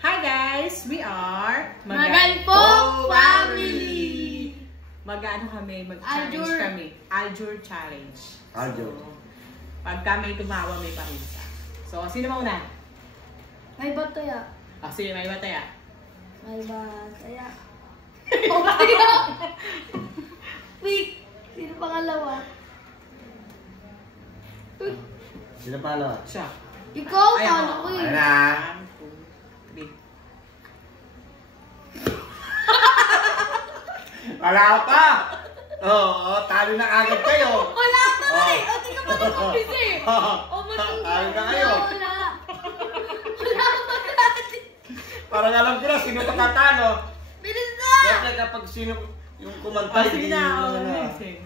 Hi guys! We are Magalpo Family! Mag-ano kami, mag-challenge kami. Aljur Challenge. Aljur. So, pagka may tumawa, may parusa. So, sino mauna? May bataya. Sige, may bataya. May bataya. Oh, bataya! Wait! Sino pangalawa? Sino pala? Siya. Ikaw, Ay, paano ko Ayan eh? na. 1, 2, 3. Wala pa! Oo, talo na agad kayo. Wala pa eh! O, di ka pa nakapis eh! O, Talo na kayo. Wala! Wala pa natin! Parang alam ko na sino pakatalo. Bilis na! Siyempre kapag sino yung kumanta, Sige hindi na, yung ano. next eh.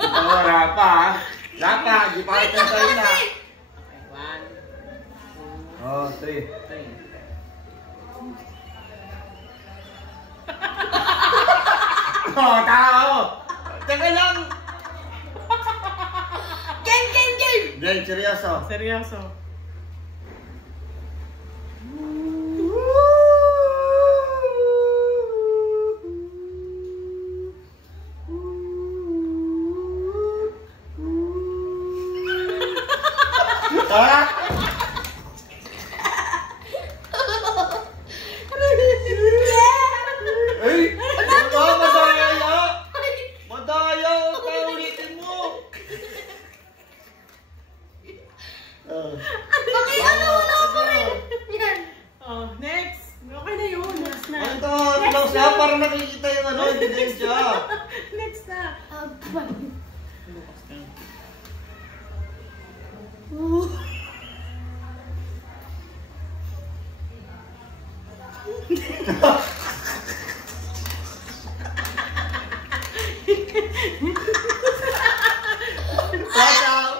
Wala pa ha. Wala pa, di pa kayo tayo na. Okay, 1, 2, Oh, 3. 3. Oh, tao! Teka lang! Game! Game! Game! Game, seryoso. Seryoso. Ha? Ay! Ano? Madaya! Madaya! Paulitin mo! Pakiano na ako rin! Yan! Oh, next. Okay na yun. Next na. Ano to? Close na para nakikita yung ano, ebidensya. Next na. Bukas na. Watch out!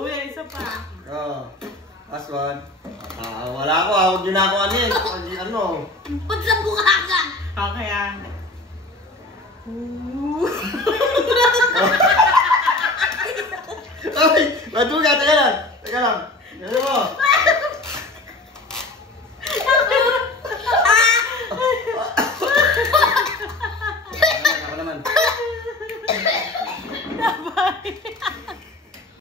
Uwi, isa pa. Oh, last one. Wala ako. Huwag nyo na ako ano yun. Ano? Ba't sa bukakan? Okay, ah. Ay! Maduga! Teka lang! Teka lang! Ganun mo!